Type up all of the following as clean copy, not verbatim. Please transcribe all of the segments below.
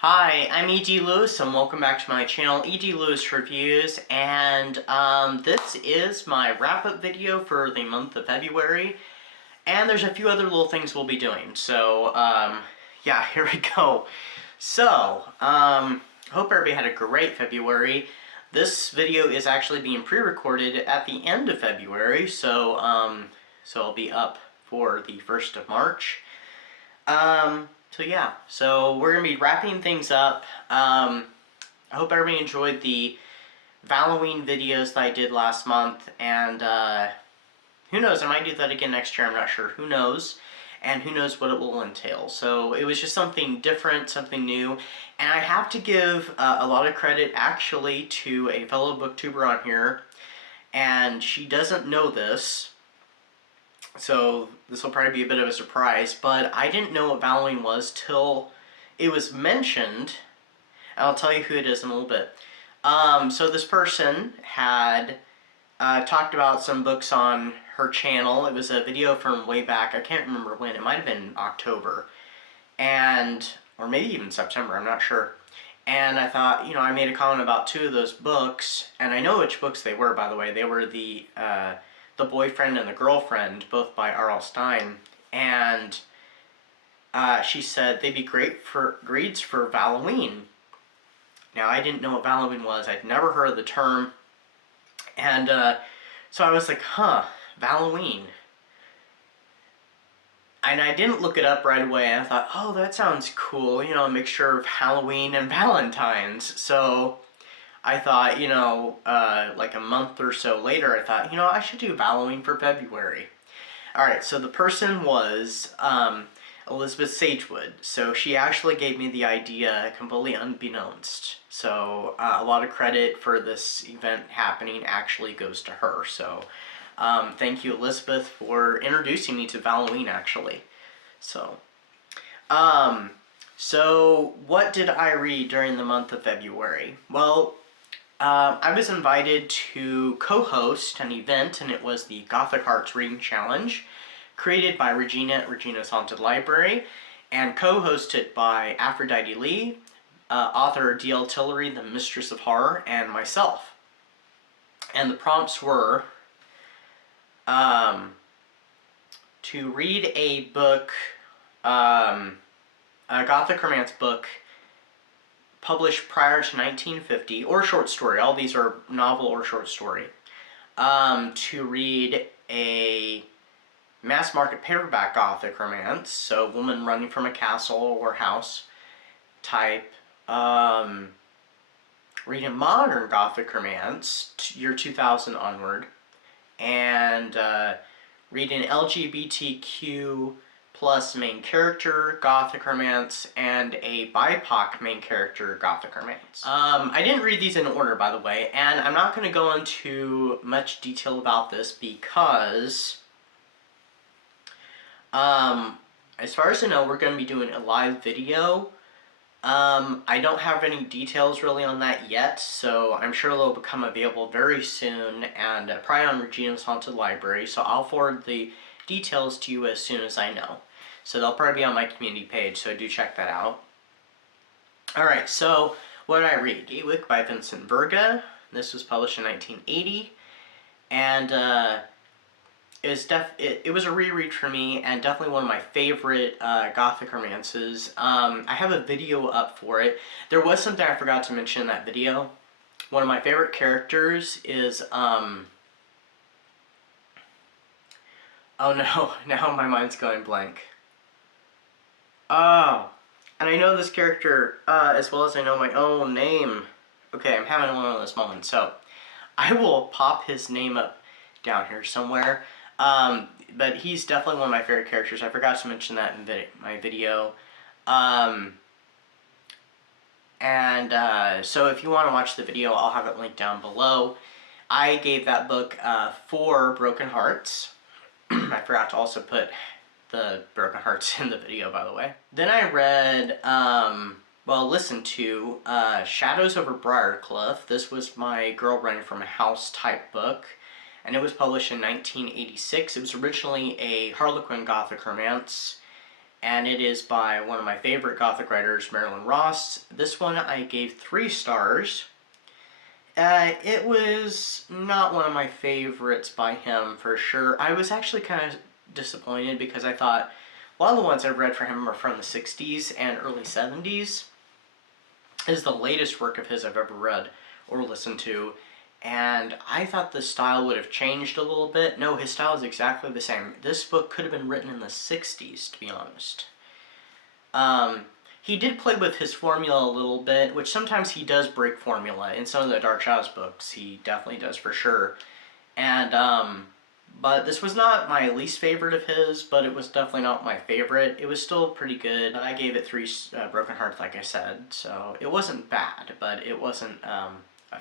Hi, I'm E.G. Lewis and welcome back to my channel, E.G. Lewis Reviews, and this is my wrap-up video for the month of February, and there's a few other little things we'll be doing, so yeah, here we go. So, hope everybody had a great February. This video is actually being pre-recorded at the end of February, so it'll be up for the 1st of March. So yeah, so we're going to be wrapping things up. I hope everybody enjoyed the Halloween videos that I did last month, and who knows, I might do that again next year, I'm not sure, who knows, and who knows what it will entail. So it was just something different, something new, and I have to give a lot of credit actually to a fellow booktuber on here, and she doesn't know this, so this will probably be a bit of a surprise, but I didn't know what Halloween was till it was mentioned, and I'll tell you who it is in a little bit. So this person had talked about some books on her channel. It was a video from way back, I can't remember when, it might have been October, or maybe even September, I'm not sure. And I thought, I made a comment about two of those books, and I know which books they were, by the way. They were the Boyfriend and the Girlfriend, both by R.L. Stine, and she said they'd be great reads for Halloween. Now, I didn't know what Halloween was. I'd never heard of the term, and so I was like, Halloween. And I didn't look it up right away, and I thought, oh, that sounds cool, a mixture of Halloween and Valentine's. So I thought, like a month or so later, I thought, I should do Halloween for February. Alright, so the person was Elizabeth Sagewood. So she actually gave me the idea completely unbeknownst. So a lot of credit for this event happening actually goes to her. So thank you, Elizabeth, for introducing me to Halloween, actually. So what did I read during the month of February? Well, I was invited to co-host an event, and it was the Gothic Hearts Reading Challenge, created by Regina at Regina's Haunted Library, and co-hosted by Aphrodite Lee, author D.L. Tillery, the Mistress of Horror, and myself. And the prompts were to read a book, a Gothic romance book, published prior to 1950, or short story, all these are novel or short story, to read a mass market paperback Gothic romance, so woman running from a castle or house type, read a modern Gothic romance, year 2000 onward, and read an LGBTQ plus main character Gothic romance, and a BIPOC main character Gothic romance. I didn't read these in order, by the way, and I'm not going to go into much detail about this because, as far as I know, we're going to be doing a live video. I don't have any details really on that yet, so I'm sure they'll become available very soon, and probably on Regina's Haunted Library, so I'll forward the details to you as soon as I know. So they'll probably be on my community page, so do check that out. Alright, so what did I read? Gatewick by Vincent Verga. This was published in 1980, and it was a reread for me, and definitely one of my favorite Gothic romances. I have a video up for it. There was something I forgot to mention in that video. One of my favorite characters is, oh no, now my mind's going blank. Oh, and I know this character as well as I know my own name. Okay, I'm having one of those moments, so I will pop his name up down here somewhere. But he's definitely one of my favorite characters. I forgot to mention that in my video. So if you want to watch the video, I'll have it linked down below. I gave that book 4 broken hearts. I forgot to also put the broken hearts in the video, by the way. Then I read, listened to Shadows Over Briarcliff. This was my girl running from a house type book, and it was published in 1986. It was originally a Harlequin Gothic romance, and it is by one of my favorite Gothic writers, Marilyn Ross. This one I gave 3 stars. It was not one of my favorites by him, for sure. I was actually kind of disappointed because I thought a lot of the ones I've read from him are from the 60s and early 70s. This is the latest work of his I've ever read or listened to, and I thought the style would have changed a little bit. No, his style is exactly the same. This book could have been written in the 60s, to be honest. He did play with his formula a little bit, which sometimes he does break formula. In some of the Dark Shadows books, he definitely does for sure. And, but this was not my least favorite of his, but it was definitely not my favorite. It was still pretty good. I gave it 3 broken hearts, like I said, so it wasn't bad, but it wasn't,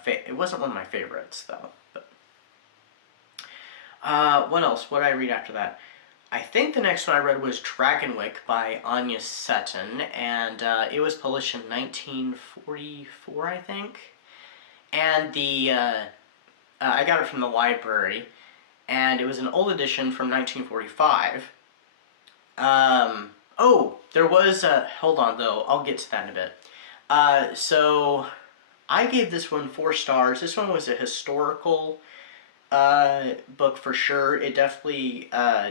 it wasn't one of my favorites, though. But, what else? What did I read after that? I think the next one I read was Dragonwyck by Anya Seton, and it was published in 1944, I think. And I got it from the library, and it was an old edition from 1945. Oh, there was hold on though, I'll get to that in a bit. So I gave this one 4 stars. This one was a historical book for sure. It definitely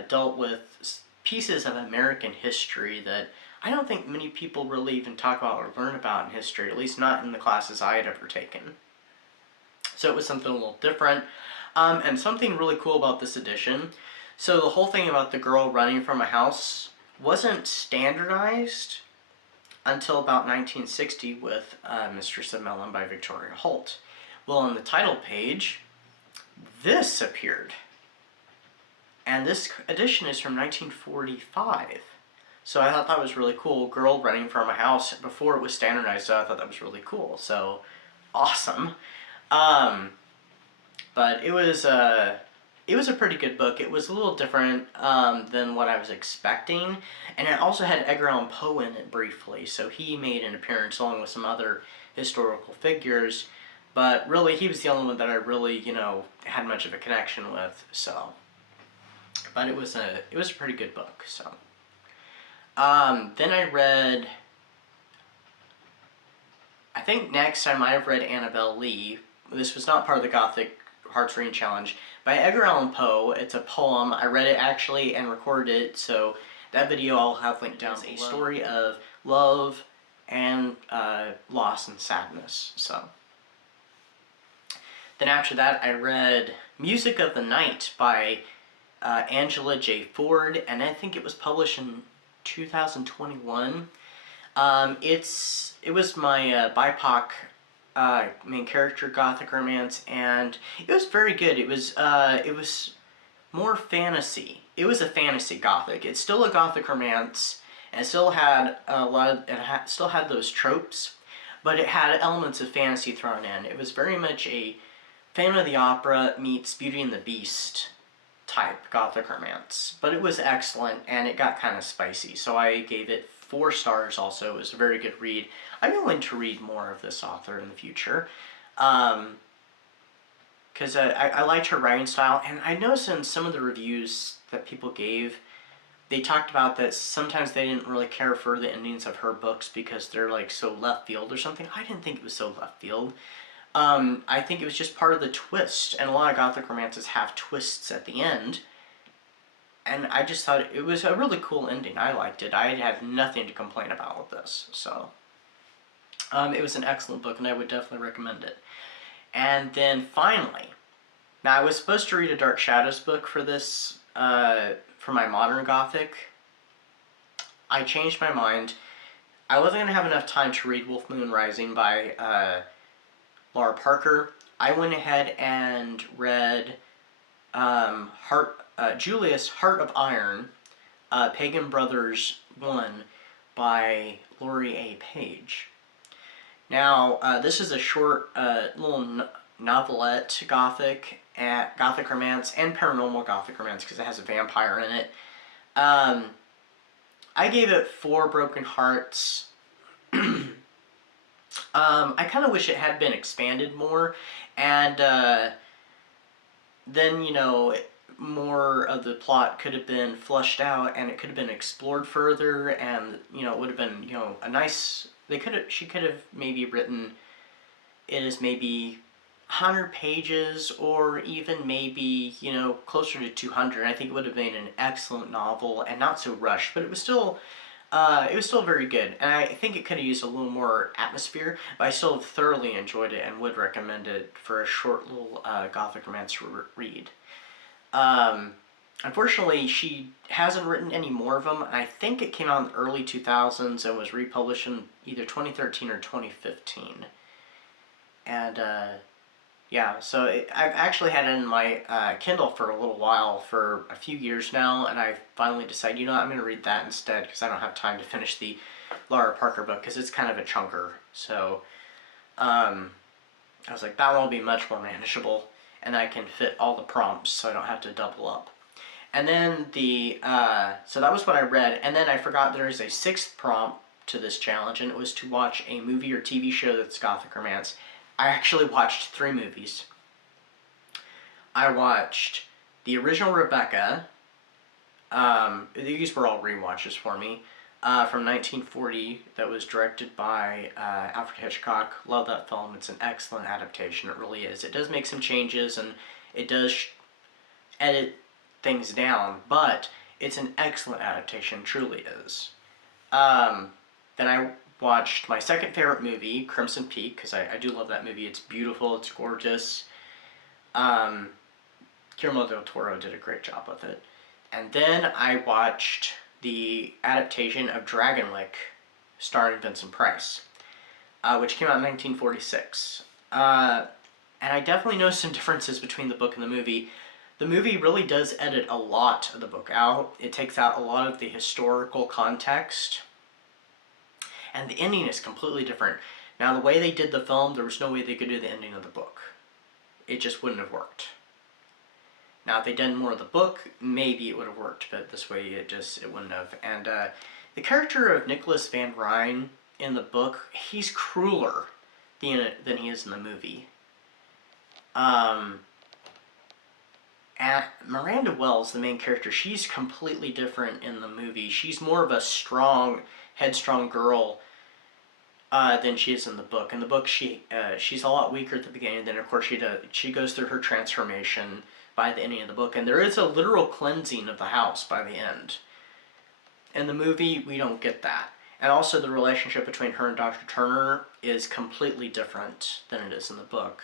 dealt with pieces of American history that I don't think many people really even talk about or learn about in history, at least not in the classes I had ever taken. So it was something a little different. And something really cool about this edition. So the whole thing about the girl running from a house wasn't standardized until about 1960 with Mistress of Mellon by Victoria Holt. Well, on the title page, this appeared. And this edition is from 1945. So I thought that was really cool. Girl running from a house before it was standardized, so I thought that was really cool. So, awesome. But it was a pretty good book. It was a little different than what I was expecting. And it also had Edgar Allan Poe in it briefly. So he made an appearance along with some other historical figures. But really, he was the only one that I really, had much of a connection with. So, but it was a pretty good book. So, then I read. I think next I might have read Annabel Lee. This was not part of the Gothic Hearts Reading Challenge by Edgar Allan Poe. It's a poem. I read it actually and recorded it, so that video I'll have linked down below. It's a story of love and loss and sadness. So. Then after that, I read Music of the Night by Angela J. Ford, and I think it was published in 2021. It was my BIPOC main character Gothic romance, and it was very good. It was more fantasy. It was a fantasy Gothic. It's still a Gothic romance, and it still had still had those tropes, but it had elements of fantasy thrown in. It was very much a Phantom of the Opera meets Beauty and the Beast type Gothic romance. But it was excellent, and it got kind of spicy, so I gave it 4 stars also. It was a very good read. I'm willing to read more of this author in the future. Because I liked her writing style, and I noticed in some of the reviews that people gave, they talked about that sometimes they didn't really care for the endings of her books because they're like so left field or something. I didn't think it was so left field. I think it was just part of the twist, and a lot of Gothic romances have twists at the end, and I just thought it was a really cool ending. I liked it. I have nothing to complain about with this, so it was an excellent book, and I would definitely recommend it. And then finally, now I was supposed to read a Dark Shadows book for this, for my Modern Gothic. I changed my mind. I wasn't going to have enough time to read Wolf Moon Rising by Laura Parker. I went ahead and read Julius, Heart of Iron, Pagan Brothers 1 by Laurie A. Page. Now, this is a short little novelette Gothic romance and paranormal Gothic romance because it has a vampire in it. I gave it 4 broken hearts. I kind of wish it had been expanded more, and then, more of the plot could have been fleshed out and it could have been explored further, and it would have been a nice. She could have maybe written it as maybe 100 pages or even maybe closer to 200. I think it would have been an excellent novel and not so rushed, but it was still very good, and I think it could have used a little more atmosphere, but I still thoroughly enjoyed it and would recommend it for a short little gothic romance read. Unfortunately, she hasn't written any more of them, and I think it came out in the early 2000s and was republished in either 2013 or 2015. And yeah, so I've actually had it in my Kindle for a little while, for a few years now, and I finally decided, I'm going to read that instead because I don't have time to finish the Laura Parker book because it's kind of a chunker. So I was like, that one will be much more manageable, and I can fit all the prompts so I don't have to double up. And then so that was what I read, and then I forgot there is a 6th prompt to this challenge, and it was to watch a movie or TV show that's gothic romance. I actually watched 3 movies. I watched the original Rebecca. These were all rewatches for me. From 1940, that was directed by Alfred Hitchcock. Love that film. It's an excellent adaptation. It really is. It does make some changes and it does edit things down, but it's an excellent adaptation. Truly is. Then I watched my second favorite movie, Crimson Peak, because I do love that movie. It's beautiful. It's gorgeous. Guillermo del Toro did a great job with it. And then I watched the adaptation of Dragonwyck, starring Vincent Price, which came out in 1946. And I definitely noticed some differences between the book and the movie. The movie really does edit a lot of the book out. It takes out a lot of the historical context, and the ending is completely different. Now, the way they did the film, there was no way they could do the ending of the book. It just wouldn't have worked. Now, if they'd done more of the book, maybe it would have worked, but this way it wouldn't have. And the character of Nicholas Van Ryn in the book, he's crueler than he is in the movie. And Miranda Wells, the main character, she's completely different in the movie. She's more of a strong, headstrong girl than she is in the book. In the book, she's a lot weaker at the beginning. Then, of course, she goes through her transformation by the ending of the book, and there is a literal cleansing of the house by the end. In the movie, we don't get that. And also, the relationship between her and Dr. Turner is completely different than it is in the book.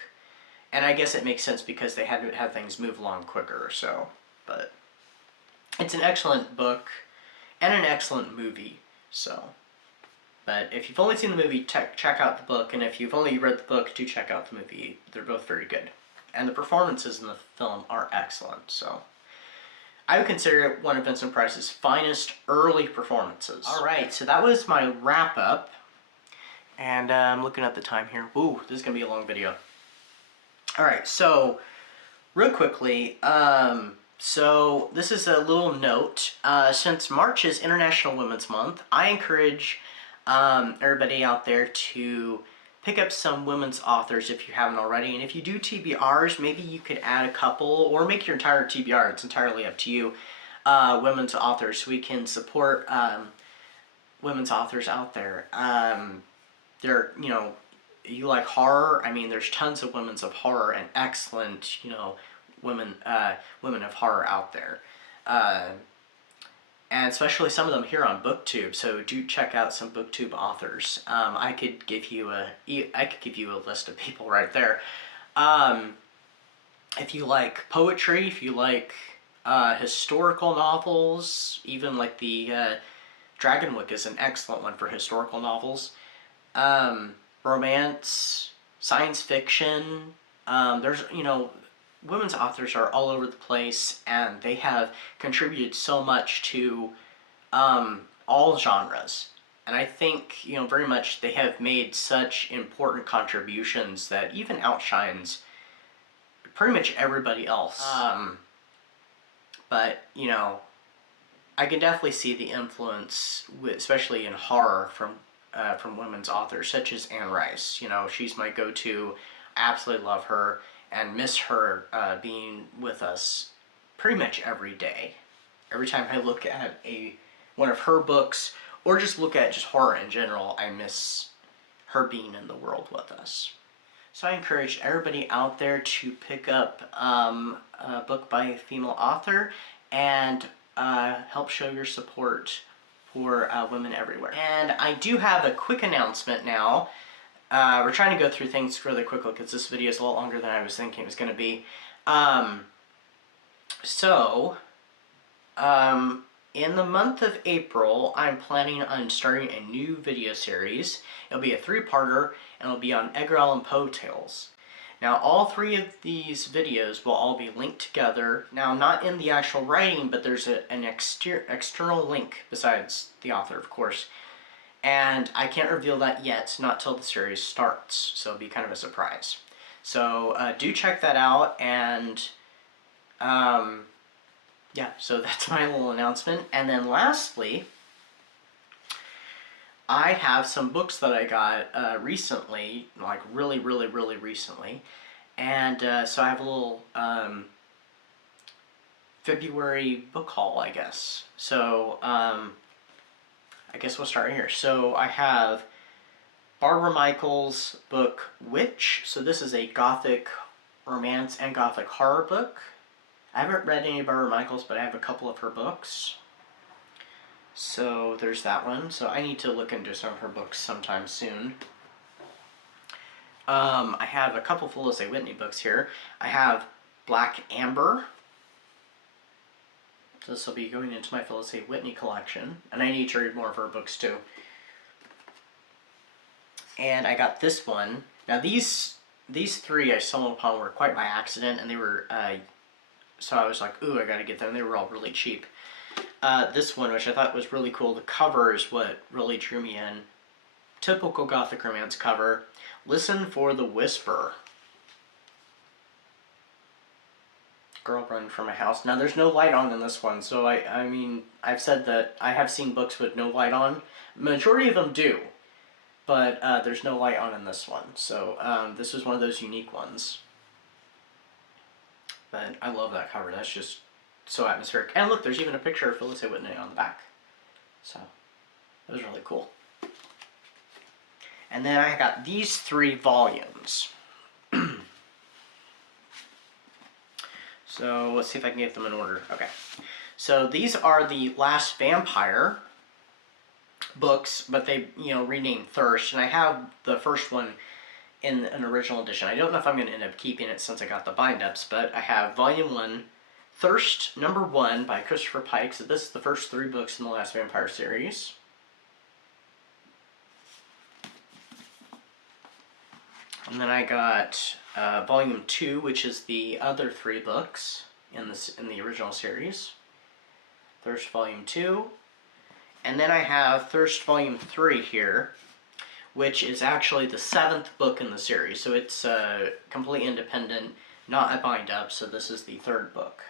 And I guess it makes sense because they had to have things move along quicker, so. But it's an excellent book and an excellent movie, so. But if you've only seen the movie, check out the book, and if you've only read the book, do check out the movie. They're both very good. And the performances in the film are excellent, so. I would consider it one of Vincent Price's finest early performances. Alright, so that was my wrap-up. And I'm looking at the time here. Ooh, this is going to be a long video. Alright, so, real quickly, so this is a little note. Since March is International Women's Month, I encourage everybody out there to pick up some women's authors if you haven't already. And if you do TBRs, maybe you could add a couple or make your entire TBR. It's entirely up to you. Women's authors, so we can support women's authors out there. They're, you like horror? I mean, there's tons of women's of horror and excellent, women of horror out there. And especially some of them here on BookTube, so do check out some BookTube authors. I could give you a list of people right there. If you like poetry, if you like historical novels, even like the Dragonwyck is an excellent one for historical novels. Romance, science fiction. There's women's authors are all over the place, and they have contributed so much to all genres. And I think, very much they have made such important contributions that even outshines pretty much everybody else. But, I can definitely see the influence, especially in horror, from women's authors, such as Anne Rice. She's my go-to. I absolutely love her and miss her being with us pretty much every day. Every time I look at one of her books, or just look at just horror in general, I miss her being in the world with us. So I encourage everybody out there to pick up a book by a female author and help show your support for women everywhere. And I do have a quick announcement now. We're trying to go through things really quickly because this video is a lot longer than I was thinking it was going to be. In the month of April, I'm planning on starting a new video series. It'll be a 3-parter, and it'll be on Edgar Allan Poe tales. Now, all 3 of these videos will all be linked together. Now, not in the actual writing, but there's an external link besides the author, of course. And I can't reveal that yet, not till the series starts, so it'll be kind of a surprise. So, do check that out, and yeah, so that's my little announcement. And then lastly, I have some books that I got recently, like really recently. And so I have a little February book haul, I guess. So I guess we'll start here. So I have Barbara Michael's book, Witch. So this is a gothic romance and gothic horror book. I haven't read any Barbara Michaels, but I have a couple of her books. So there's that one. So I need to look into some of her books sometime soon. I have a couple Phyllis A. Whitney books here. I have Black Amber. So this will be going into my Phyllis A. Whitney collection. And I need to read more of her books too. And I got this one. Now these 3 I stumbled upon were quite by accident, and they were so I was like, ooh, I gotta get them. They were all really cheap. This one, which I thought was really cool, the cover is what really drew me in. Typical gothic romance cover. Listen for the Whisper. Girl running from a house. Now there's no light on in this one, so I mean, I've said that I have seen books with no light on. Majority of them do, but there's no light on in this one. So this is one of those unique ones. But I love that cover. That's just so atmospheric. And look, there's even a picture of Phyllis A. Whitney on the back. So that was really cool. And then I got these 3 volumes. So let's see if I can get them in order. Okay. So these are the Last Vampire books, but they, renamed Thirst. And I have the first one in an original edition. I don't know if I'm going to end up keeping it since I got the bind-ups, but I have Volume 1, Thirst number 1 by Christopher Pike. So this is the first 3 books in the Last Vampire series. And then I got Volume 2, which is the other 3 books in the original series. Thirst Volume 2. And then I have Thirst Volume 3 here, which is actually the 7th book in the series. So it's completely independent, not a bind-up, so this is the 3rd book.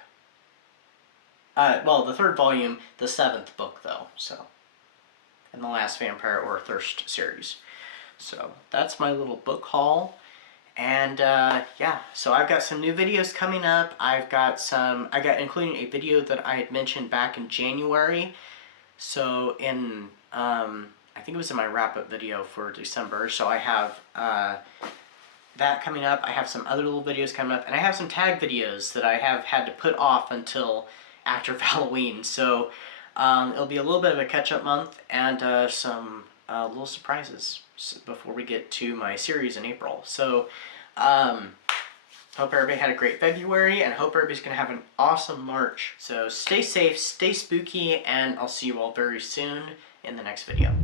Well, the 3rd volume, the 7th book, though, so. In the Last Vampire or Thirst series. So, that's my little book haul. And, yeah, so I've got some new videos coming up. Including a video that I had mentioned back in January. So, I think it was in my wrap-up video for December, so I have that coming up. I have some other little videos coming up, and I have some tag videos that I have had to put off until after Halloween. So it'll be a little bit of a catch-up month and some little surprises before we get to my series in April. So hope everybody had a great February, and hope everybody's going to have an awesome March. So stay safe, stay spooky, and I'll see you all very soon in the next video.